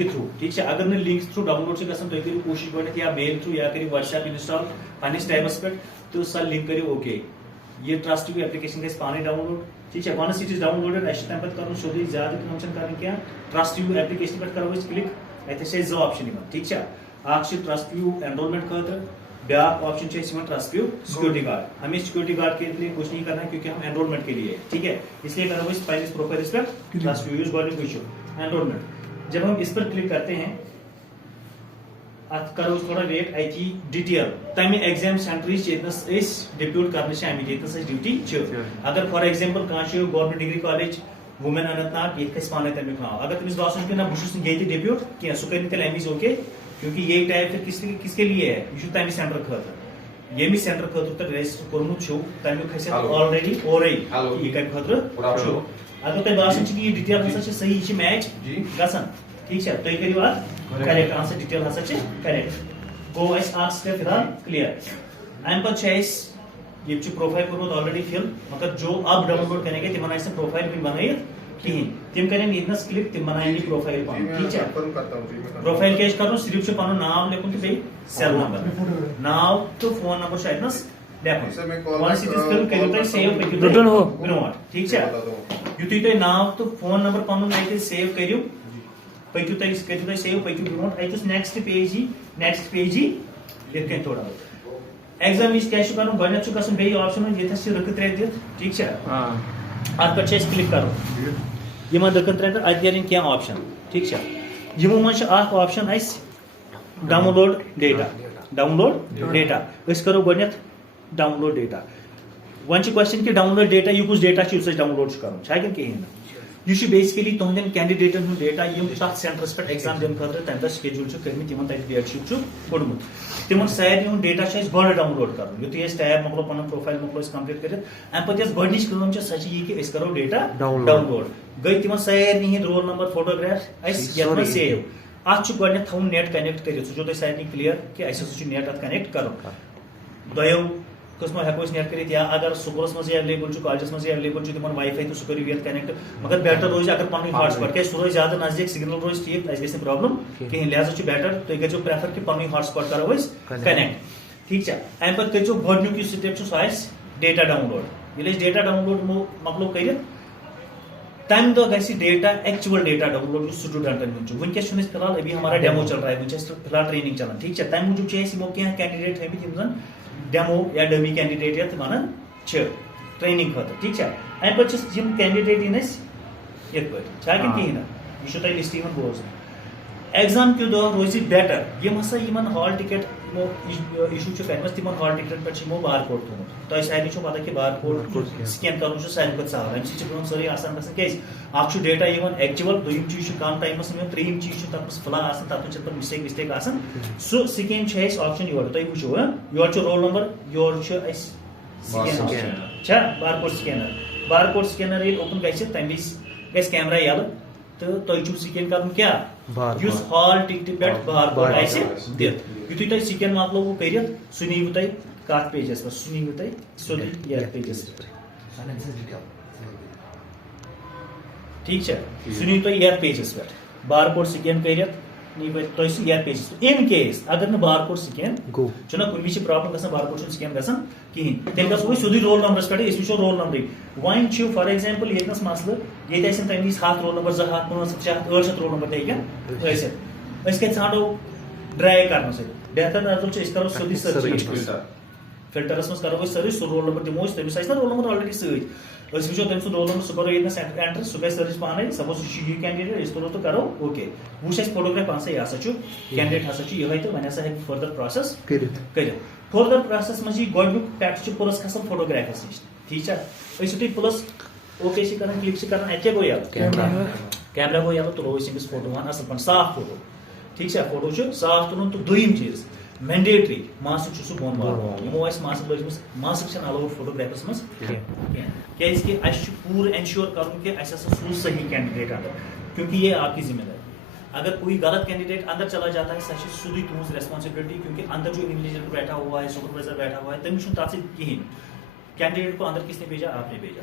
کے تھرو ٹھیک ہے اگر لنک تھرو ڈاؤن لوڈ گھن تھی کرو کوشش گۄڈنیتھ یا میل تھرو یا کرو واٹس ایپ انسٹال پنس ٹیبس پہ تو سا لنک کرو اوکے یہ ٹرسٹ یو ایپلیکیشن گھس پانے ڈاؤن لوڈ ٹھیک ہے once it is downloaded اچھا تمہ پتہ کرن سیودے زیادہ کم کریں کیا ٹرسٹ یو ایپلیکیشن پہ کرو کلک اتنے زٕ آپشن ٹھیک ہے اخ ٹرسٹ یو اینرولمنٹ خاطر بیاکھ option trust you security guard ہمیں سیکورٹی گارڈ کے لیے کچھ نہیں کرنا ہے کیونکہ ہم اینرولمنٹ کے لیے ٹھیک ہے اس لیے کرو پنس پروفائلس پہ ٹرسٹ یو یوز گۄڈنیُک وٕچھو اینرولمنٹ جب ہم اس پر کلک کرتے ہیں ات کرو تھوڑا ویٹ اتی ڈیٹیل تمہ ایگزام سینٹرچ یتنس ڈپیوٹ کرنے آمت یتنس ڈیوٹی اگر فار ایگزامپل کھانا Government Degree College Women Anantnag یہ کھس پانے تمیک ناو اگر تمس باسان کہ نہ بہت یہ ڈپیوٹ کی سہ کر تیل امی اوکے کیونکہ یہ ٹیب پھر کس کے لیے ہے یہ تمہ سینٹر خاطر یمہ سینٹر خاطر تہ رجسٹر کورمت تمیک کھس آلریڈی اورے یہ کم خاطر اگر تہ باسان کہ یہ ڈیٹیل ہسا صحیح میچ گژھان ٹھیک ہے تھی کرو ات کریکٹ آنسر ڈیٹیل ہسا کریکٹ گو اس اکھ سٹیپ فی الحال کلیئر امہ پتہ یہ پروفائل کورمت آلریڈی فل مگر جو اب ڈاؤن لوڈ کریں گے تمہن آسہ پروفائل بھی بنائت کہین تم کریں یتنس کلک تم بنائیں گے پروفائل پن ٹھیک ہے پروفائل کیا کرو صرف پن ناو لکھن تو بیٚیہِ سیل نمبر ناو تو فون نمبر اتنس لکھن ونس اٹ از فل کرو تھی سیو پکو برونٹ ٹھیک ہے یتھے تھی ناو تو فون نمبر پن اتنے سیو کرو پکو تھی سیو پکو برونٹ اتس نیکسٹ پیج یت کن تھوڑا ایگزام کیا کرو گۄڈنیتھ گژھُن بیٚیہِ آپشن یتس رکہ ترٛےٚ دِتھ ٹھیک ہے ات پہ کلک کرو یمن رکن ترٛین پہ ات دین کینٛہہ آپشن ٹھیک ہے یمو من اکھ آپشن اس ڈاؤن لوڈ ڈیٹا اس کرو گۄڈنیتھ download data one question کہ ڈاؤن لوڈ ڈیٹا یہ کس ڈیٹا ڈاؤن لوڈ کرو کن کہین یہ بیسکلی تہندین کینڈیڈیٹن ہند ڈیٹا یم تک سینٹرس پہ ایگزام دن خاطر تمہ دہ سکیڈول کرمت تمن تک ڈیٹ شیٹ کوڑمت تمن سارے ہند ڈیٹا گۄڈٕ ڈاؤن لوڈ کرن یتھے ٹیب مکلو پن پروفائل مکلو کمپلیٹ کرت ام پتہ گۄڈنچ کٲم سۄ یہ کہ أسۍ کرو ڈیٹا ڈاؤن لوڈ گئی تمن سارے ہند رول نمبر فوٹوگراف یتھ سیو ات گۄڈنیتھ تھاون نیٹ کنیکٹ کرت سہ تۄہہِ سارنٕے کلیئر کہ اَسہِ ہسا نیٹ ات کنیکٹ کرُن دۄیو قسمو ہیٚکو أسۍ نیٹ کٔرِتھ یا اگر سکوٗلس منٛز ایویلیبل کالجس منٛز ایویلیبل تمن واے فاے تو سہ کٔرِو یتھ کنیکٹ مگر بیٹر روز اگر پنُن ہاٹ سپاٹ کیازِ سہ روزِ زیادٕ نزدیٖک سگنل روزِ ٹھیٖک اَسہِ گژھِ نہٕ پرابلم کِہیٖنۍ لہذا چھُ بیٹر تُہۍ کٔرۍزیو پریفر کہ پنُن ہاٹ سپاٹ کرو أسۍ کنیکٹ ٹھیک ہے امہ پتہٕ کٔرۍزیو گۄڈنیُک یُس سٹیپ چھُ سُہ آسہِ ڈیٹا ڈاؤن لوڈ ییٚلہِ أسۍ ڈیٹا ڈاؤن لوڈ مۄکلو کٔرِتھ تمہ دۄہ گژھِ data actual data download سٹوڈنٹن ہُنٛد چھُ ونکیس چھُنہٕ فی الحال ابھی ہمارا ڈیمو چل رہا ہے ونکیس فی الحال ٹریننگ چلان ٹھیک ہے تمہ موٗجوٗب چھِ أسۍ یِمو کینٛہہ کینڈیڈیٹ تھٲیمٕتۍ یِم زن ڈیمو یا ڈمی کینڈیڈیٹ یتھ ونان چھِ ٹریننگ خاطر ٹھیک ہے امہ پتہٕ چھِ یِم کینڈیڈیٹ یِن اَسہِ یِتھ پٲٹھۍ چھا کِنہٕ کِہیٖنۍ نہٕ یہ چھُ تۄہہِ لسٹ یِوان بوزنہٕ ایگزام کہِ دۄہ روزِ بیٹر یم ہسا یمن ہال ٹکٹ ایشو چھُ کرمژ تمن ہال ٹکٹن پہ یمو بار کوڈ تھومُت تۄہہِ سارنٕے چھو پتہ کہ بار کوڈ سکین کرُن چھُ ساروی کھۄتہٕ سہل امہِ سۭتۍ چھِ برونٛہہ سٲرٕے آسان گژھان کیازِ اکھ چھُ ڈیٹا یِوان ایکچوئل دوٚیِم چیٖز چھُ کم ٹایمس یِوان ترٛیٚیِم چیٖز چھُ تتھ منٛز فلا آسان تتھ منٛز چھِ پتہٕ مسٹیک آسان سُہ سکین چھُ اَسہِ آپشن یورٕ تُہۍ وٕچھو یورٕ چھُ رول نمبر یورٕ چھُ اَسہِ سکین چھا بار کوڈ سکینر ییٚلہِ اوپن گژھِ تمہِ وِزِ گژھِ کیمرا یلہٕ تہٕ تۄہہِ چھُو سکین کرُن کیٛاہ یُس ہال ٹکٹہِ پٮ۪ٹھ بار کوڈ آسہِ دِتھ یُتھُے تۄہہِ سکین مۄکلووُ کٔرِتھ سُہ نیٖوٕ تۄہہِ کتھ پیجس پٮ۪ٹھ سُہ نیٖوٕ تۄہہِ سیوٚدُے یتھ پیجس پٮ۪ٹھ ٹھیک چھا سُہ نیٖوٕ تۄہہِ یتھ پیجس پٮ۪ٹھ بار کوڈ سکین کٔرِتھ نیٖوٕ تۄہہِ سُہ یتھ پیجس پٮ۪ٹھ ان کیس اگر نہٕ بار کوڈ سکین چھُنہ کُنہِ وِزِ چھِ پرابلم گژھان بار کوڈ چھُنہٕ سکین گژھان کِہیٖنۍ تیٚلہِ گژھو أسۍ سیوٚدُے رول نمبرس پٮ۪ٹھٕے أسۍ وٕچھو رول نمبرٕے وۄنۍ چھُ فار ایگزامپل ییٚتنس مسلہٕ ییٚتہِ آسن تمہِ وِزِ 100 رول نمبر 200 500 600 800 رول نمبر تہِ ہیٚکن ٲسِتھ أسۍ کتہِ ژھانڈو ڈرٛیگ کرنہٕ سۭتۍ بہتر نظر چھُ أسۍ کرو سیوٚدُے سٔرچ فلٹرس منٛز کرو أسۍ سٔرچ سُہ رول نمبر دِمو أسۍ تٔمِس آسہِ نا رول نمبر آلریڈی سۭتۍ أسۍ وٕچھو تٔمۍ سُنٛد رول نمبر سُہ کرو ییٚتنس اینٹر سُہ گژھِ سٔرچ پانے سپوز سُہ چھُ یہِ کینڈیڈیٹ أسۍ تُلو تہٕ کرو اوکے وٕچھ اَسہِ فوٹوگراف پانسٕے یہِ ہسا چھُ کینڈیڈیٹ ہسا چھُ یِہوے تہٕ وۄنۍ ہسا ہیٚکہِ فٔردر پروسیس کٔرِتھ فٔردر پروسیس منٛز یی گۄڈنیُک پٮ۪ٹھ چھُ پٕلس کھسان فوٹوگرافس نِش ٹھیک چھا أسۍ یُتھُے پٕلس اوکے چھِ کران کلک چھِ کران اَتہِ کیٛاہ گوٚو یلہٕ کیمرا گوٚو یلہٕ تُلو أسۍ أمِس فوٹو اصل پٲٹھۍ صاف فوٹو ٹھیک چھا فوٹو چھُ صاف تُلُن تہٕ دوٚیِم چیٖز مینڈیٹری ماسک چھُ سُہ بۄن والُن یِمو آسہِ ماسک لٲجمٕژ ماسک چھنہٕ الاوُڈ فوٹوگرافس منٛز کینٛہہ کیازِ کہ اَسہِ چھُ پوٗرٕ انشور کرُن کہ اَسہِ ہسا سوٗز صحیح کینڈیڈیٹ اندر کیونکہ یہ آپ کی ذمہ داری اگر کوئی غلط کینڈیڈیٹ اندر چلا جاتا ہے سۄ چھِ سیوٚدُے تُہنٛز ریسپانسبلٹی کیونکہ اندر جو انویجیٹر بیٹھا ہوا ہے سپروائزر بیٹھا ہوا ہے تٔمِس چھُنہٕ تتھ سۭتۍ کِہیٖنۍ کینڈیڈیٹ کو اندر کس نے بھیجا آپ نے بھیجا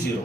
0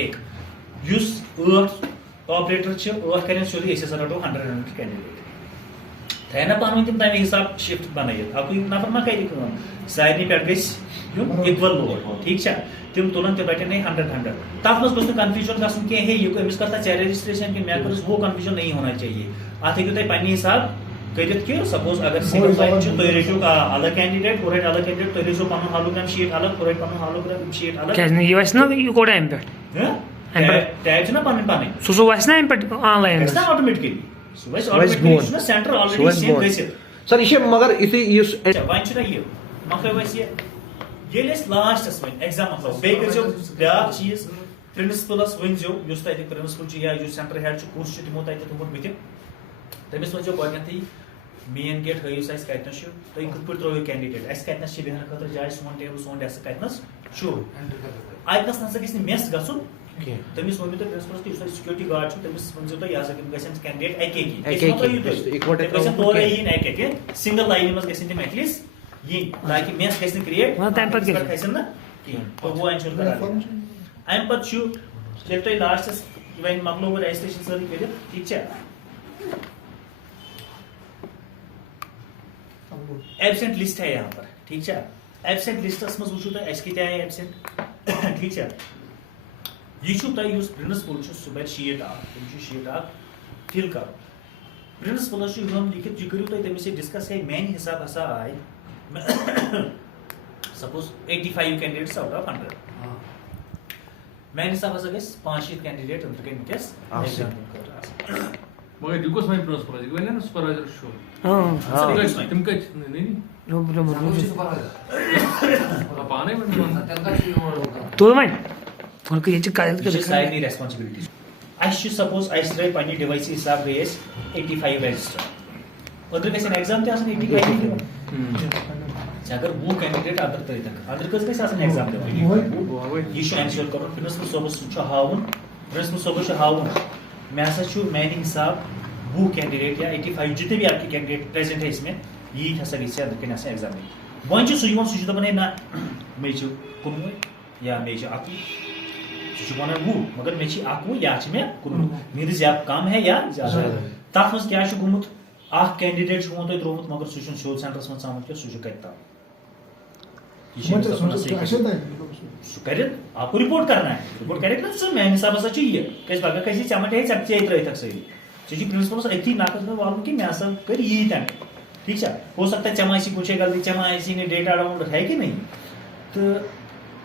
1 یُس 8 آپریٹر چھِ 8 کَرن سیوٚدُے أسۍ ہسا رَٹو 100 کینڈِڈیٹ تھاین نا پانہٕ ؤنۍ تِم تَمہِ حِساب شِفٹ بَنٲیِتھ اَکُے نفر ما کَرِ کٲم سارنٕے پٮ۪ٹھ گژھِ یُن اِکوَل لوڈ ٹھیٖک چھا تِم تُلن تِم رَٹن 100 تَتھ منٛز گوٚژھ نہٕ کنفیوٗجن گژھُن کینٛہہ ہے یہِ أمِس کَرتا ژےٚ رجسٹریشن کِنہٕ مےٚ کٔرٕس وہ کنفیوٗجن نہیں ہونا چاہیے اَتھ ہیٚکِو تُہۍ پننہِ حِساب کٔرِتھ کہِ سپوز اگر سنگل لاین چھُ تُہۍ رٔٹِو الگ کینڈِڈیٹ ہُہ رَٹہِ الگ کینڈِڈیٹ تُہۍ رٔٹزیٚو پنُن ہالوگرام شیٖٹ الگ ہُہ رَٹہِ پنُن ہالوگرام شیٖٹ الگ یہِ وَسہِ نا یہِ کوٚڑ اَمہِ پٮ۪ٹھ ٹیگ چھِ نا پنٕنۍ پنٕنۍ سُہ وَسہِ نا اَمہِ پٮ۪ٹھ آن لایِن گژھِ نا آٹومیٹِکلی سُہ وَسہِ آٹومیٹِکلی چھُ نا سینٹر آلریڈی سیو گٔژھِتھ سر یہ مگر یُس وۄنۍ چھُنہ یہِ مۄکلیو اَسہِ یہِ ییٚلہِ أسۍ لاسٹس وۄنۍ ایگزام مۄکلاو بیٚیہِ کٔرزیٚو بیٛاکھ چیٖز پرنسپلس ؤنزیٚو یُس تَتہِ پرنسپل چھُ یا یُس سینٹر ہیڈ چھُ کُس چھُ تِمو تَتہِ تھوٚمُت بٕتھِ تٔمِس ؤنزیٚو گۄڈنیٚتھٕے مین گیٹ ہٲیِو سا اَسہِ کَتنَس چھُ تُہۍ کِتھ پٲٹھۍ ترٛٲیِو کینڈِڈیٹ اَسہِ کَتنَس چھِ بیٚہنہٕ خٲطرٕ جاے سون ٹیبل سون ڈیسک کَتنَس چھُ اَتنَس نَسا گژھِ نہٕ مٮ۪س گژھُن تٔمِس ؤنِو تُہۍ پرنسپلس کہِ یُس تۄہہِ سِکیورٹی گاڈ چھُ تٔمِس ؤنزیٚو تُہۍ یہِ ہسا تِم گژھن کینڈِڈیٹ اَکے تِم گژھن تورے یِنۍ اَکہِ اَکہِ سِنگل لاینہِ منٛز گژھن تِم ایٹ لیٖسٹ یِنۍ تاکہِ مٮ۪س گژھِ نہٕ کریٹ کھسن نہٕ کِہینۍ گوٚو اَمہِ پَتہٕ چھُ ییٚلہِ تۄہہِ لاسٹس وۄنۍ مۄکلووٕ رجسٹریشن سٲرٕے کٔرِتھ ٹھیٖک چھا ایبسینٹ لسٹ ہے یہاں پر ٹھیک ہے ایبسینٹ لسٹس مز وچھو تُہۍ اَسہِ کۭتیاہ آیہِ ایبسینٹ ٹھیک چھا یہِ چھُ تۄہہِ یُس پرنسپل چھُ سُہ بَرِ شیٖٹ اکھ تٔمِس چھُ شیٖٹ اکھ فِل کَرُن پرنسپلس چھُ ہُم لیکھِتھ یہِ کٔرِو تُہۍ تٔمِس سۭتۍ ڈِسکس ہے میانہِ حِساب ہسا آیہِ سپوز 85 کینڈِڈیٹس آوُٹ آف 100 میانہِ حِساب ہسا گژھِ 65 کینڈِڈیٹ أنٛدرٕ کَنۍ وٕنکیٚس ایگزام خٲطرٕ آسٕنۍ مگر یہِ کُس وۄنۍ پرنسپل یہِ وَنہِ نا سُپروایزر چھُ تِم کَتہِ پانے تُل وۄنۍ یہِ چھِ سارنٕے ریسپانسبلٹی اَسہِ چھُ سپوز اَسہِ ترٛٲے پننہِ ڈِوایسہِ حِساب گٔے أسۍ 85 رجسٹر أنٛدرٕ گژھن ایگزام تہِ آسان 85 اگر 20 کینڈِڈیٹ اندر ترٛٲیتَکھ اندر کٔژ گژھِ آسان ایگزام دِوان یہِ چھُ انشور کرُن پرنسپل صٲبس چھُ ہاوُن پرنسپل صٲبس چھُ ہاوُن مےٚ ہسا چھُ میانہِ حِساب 20 کینڈِڈیٹ یا 85 جتنے بھی آپ کے کینڈِڈیٹ پریزنٹ ہے اس میں ییٖتۍ ہسا گژھِ أنٛدرٕ کَنۍ آسان ایگزام دِنۍ وۄنۍ چھُ سُہ یِوان سُہ چھُ دَپان ہے نہ مےٚ چھُ 19 یا مےٚ چھُ 21 سُہ چھُ وَنان 20 مگر مےٚ چھِ 21 یا چھِ مےٚ 19 میٖنٕز یا کم ہے یا زیادٕ تَتھ منٛز کیٛاہ چھُ گوٚمُت اکھ کینڈِڈیٹ چھُ یِمو تۄہہِ ترٛوومُت مگر سُہ چھُنہٕ سیوٚد سینٹرس منٛز ژامُت کینٛہہ سُہ چھُ کَتہِ تام سُہ کَرِ آپ کو رِپورٹ کرنا ہے رِپورٹ کَرِ نا سُہ میانہِ حِساب ہسا چھُ یہِ کیازِ پگہہ کھسہِ ژےٚ ما ژےٚ ترٛٲیتھکھ سٲری ژےٚ چھُ پرنسپلس أتھی ناقص مےٚ والُن کہِ مےٚ ہسا کٔرۍ ییٖتٮ۪ن ٹھیٖک چھا ہو سکتا ہے ژےٚ ما آسی کُنہِ جایہِ غلطی ژےٚ ما آسی نہٕ ڈیٹا ڈاوُن لوڈ ہے کہِ نہیں تہٕ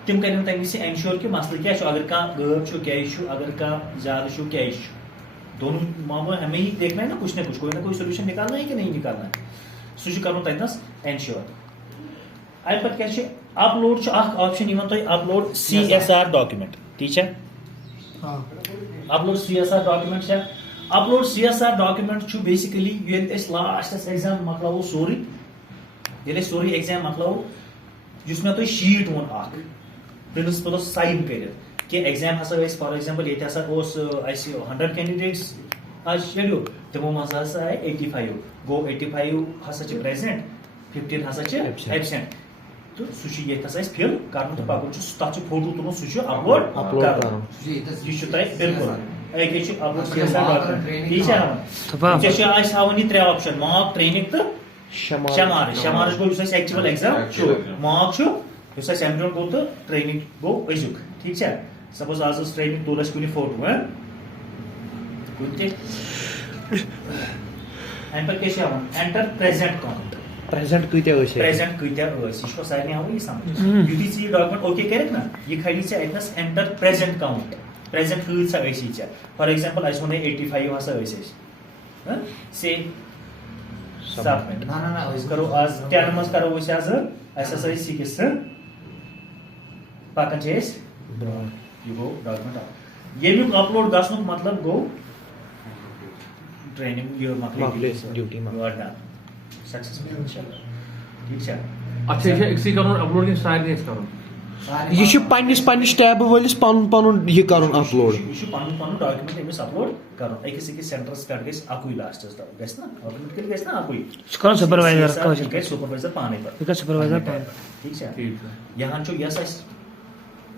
تِم کَرن تَمہِ وِزِ اینشور کہِ مسلہٕ کیٛاہ چھُ اگر کانٛہہ غٲب چھُ کیٛازِ چھُ اگر کانٛہہ زیادٕ چھُ کیٛازِ چھُ دونوں معاملہٕ ہمیں ہی دیکھنا ہے نا کچھ نہ کوئی سولوشن نکالنا ہے کہ نہیں نکالنا ہے سُہ چھُ کَرُن تَتنَس اینشور اَمہِ پَتہٕ کیٛاہ چھُ اَپلوڈ چھُ اکھ آپشن یِوان تۄہہِ اَپلوڈ CSR ڈاکیومینٹ ٹھیٖک چھا اَپلوڈ CSR ڈاکیومینٹ چھا اَپلوڈ CSR ڈاکیومینٹ چھُ بیسِکلی ییٚلہِ أسۍ لاسٹس ایگزام مۄکلاوو سورُے ییٚلہِ أسۍ سورُے ایگزام مۄکلاوو یُس مےٚ تۄہہِ شیٖٹ ووٚن اکھ پرنسپلس ساین کٔرِتھ کہِ ایگزام ہسا ٲسۍ فار ایگزامپل ییٚتہِ ہسا اوس اَسہِ 100 کینڈِڈیٹس آز شیڈیوٗل تِمو منٛز ہسا آیہِ 85 گوٚو 85 ہسا چھِ پریزنٹ 15 ہسا چھِ ایبسینٹ تہٕ سُہ چھُ ییٚتہِ ہسا اَسہِ فِل کَرُن تہٕ پَکُن چھُ تَتھ چھُ فوٹو تُلُن سُہ چھُ اپلوڈ کَرُن یہِ چھُ تۄہہِ بِلکُل أکے چھُ اپلوڈ CSR ڈاکیومینٹ ٹھیٖک چھا ہاوان ژےٚ چھُ اَسہِ ہاوان یہِ 3 آپشن ماک ٹرینِنگ تہٕ شمارٕچ گوٚو یُس اَسہِ ایکچُوَل ایگزام چھُ ماک چھُ یُس اَسہِ اَمہِ برونٛٹھ گوٚو تہٕ ٹرینِنگ گوٚو أزیُک ٹھیٖک چھا سپوز آز ٲس ٹرینِنگ تُل اَسہِ کُنہِ فوٹو کُنہِ تہِ اَمہِ پَتہٕ کیٛاہ چھِ ہاوان اینٹر پریزنٹ کاؤنٹ پریزنٹ کۭتیاہ ٲسۍ یہِ چھُ سارنٕے ہاوان یہِ سمجھ یُتھُے ژٕ یہِ ڈاکیومینٹ اوکے کٔرِکھ نا یہِ کھالی ژےٚ اَتنَس اینٹر پریزنٹ کاؤنٹ پریزنٹ کۭژاہ ٲسی ژےٚ فار ایگزامپل اَسہِ ووٚنُے 85 ہسا ٲسۍ أسۍ سیم سبمِٹ أسۍ کرو آز 10 منٛز کرو أسۍ آز اَسہِ ہسا ٲسۍ 6 پَکان چھِ أسۍ یہِ گوٚو ڈاکیومینٹ ییٚمیُک اپلوڈ گژھنُک مطلب گوٚو ٹرینِنگ یہِ مۄکلے ڈیوٹی سکسیسفُل اِنشاءاللہ ٹھیٖک چھا اَتھ چھا أکسٕے کَرُن اپلوڈ کِنہٕ سارنٕے آسہِ کَرُن یہ چھُ پننِس ٹیبہٕ وٲلِس پنُن یہِ کَرُن اپلوڈ یہِ چھُ پنُن ڈاکیومینٹ أمِس اپلوڈ کَرُن أکِس سینٹرس پٮ۪ٹھ گژھِ اَکُے لاسٹس گژھِ نا آٹومیٹِکلی گژھِ نا اَکُے سُپروایزر سُپروایزر پانے پَتہٕ ٹھیٖک چھا یہاں چھُ یۄس اَسہِ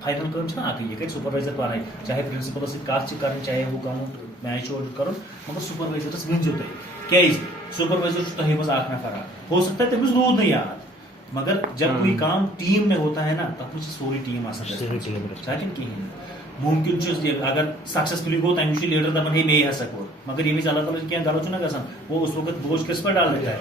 فائنل کٲم چھنا اکٕے یہِ کَرِ سُپروایزر پانے چاہے پرنسپلس سۭتۍ کتھ چھِ کرٕنۍ چاہے ہُہ کرُن میچ آرڈر کرُن مگر سُپروایزرس ؤنۍزیو تُہۍ کیازِ سپروائزر تۄہہِ منٛز اکھ نفر ہو سکتا ہے تٔمِس روٗد نہٕ یاد مگر جب کوئی کام ٹیم میں ہوتا ہے نا تتھ منٛز چھِ سورُے ٹیٖم آسان چھا کِہیٖنۍ ممکن چھُ اگر سکسیسفلی گوٚو تَمہِ وِزِ چھُ لیڈر دپان ہے مے ہسا کوٚر مگر ییٚمہِ وِزِ اللہ تعالیٰ کینٛہہ غلط چھُنہ گژھان وہ اس وقت بوجھ کس پٮ۪ٹھ ڈال دیتا ہے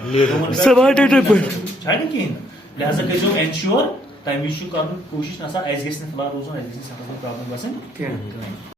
چھا نہٕ کِہیٖنۍ لہذا کٔرۍزیو انشور تَمہِ وِزِ چھُ کرُن کوٗشش نسا اَسہِ گژھِ نہٕ فِلحال روزُن اَسہِ گژھِ نہٕ سخت پرابلم گژھٕنۍ کینٛہہ